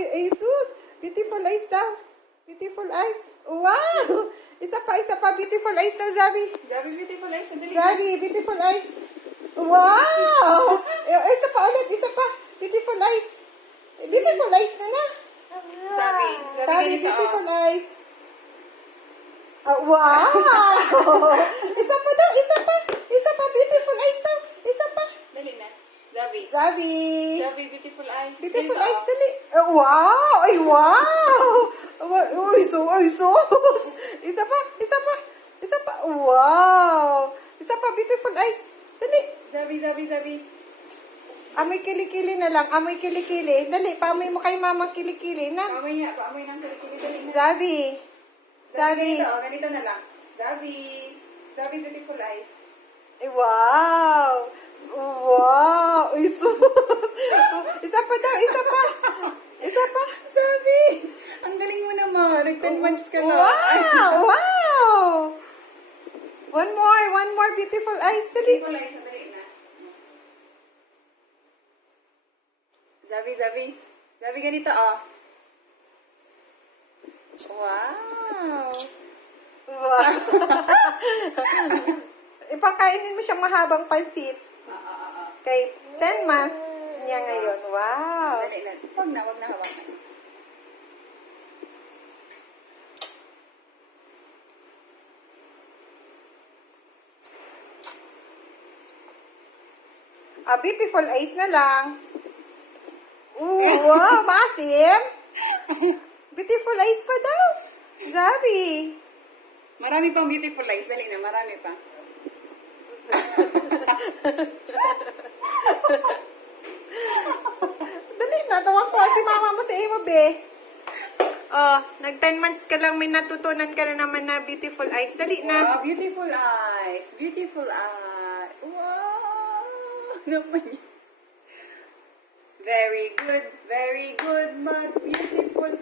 Jesus. Beautiful eyes daw. Beautiful eyes. Wow! Isa pa. Beautiful eyes daw, Zabi. Zabi, beautiful eyes. Sandali. Zabi, beautiful eyes. Wow! Isa pa ulit, isa pa. Beautiful eyes. Beautiful eyes na. Zabi. Zabi, beautiful eyes. Wow! Isa pa daw, isa pa. Isa pa, beautiful eyes daw. Isa pa. Dali na. Zabi. Zabi. Zabi, beautiful eyes. Beautiful Dali, eyes, dali. Wow! Ay, wow! Uy, sus. Isa pa. Wow! Isa pa, beautiful eyes. Dali. Zabi. Amoy kilikili na lang. Amoy kilikili. Dali, paamoy mo kay mama kilikili na. Paamoy ng kilikili. Dali na. Zabi. Zabi. Ganito na lang. Zabi, beautiful eyes. Ay, wow! Wow! Uy, sus. Isa pa daw, isa pa. Zabi, ang galing mo naman. Nag-10 months ka na. Wow! One more beautiful eyes. Dali. Beautiful eyes. Dali na. Zabi, ganito, oh. Wow. Wow. Ipakainin mo siyang mahabang pansit. Kay 10 months niya ngayon. Wow. Dali na. Wag na hawakan. Beautiful eyes na lang. Wow, masim. Beautiful eyes pa daw. Zabi. Marami pang beautiful eyes. Dali na, marami pa. Dali na, tawang-tuwa si mama mo sa iyo, be. Oh, nag 10 months ka lang, may natutunan ka na naman na beautiful eyes. Dali na. Wow, beautiful eyes. Beautiful eyes. Wow. Naman yun. Very good, but beautiful.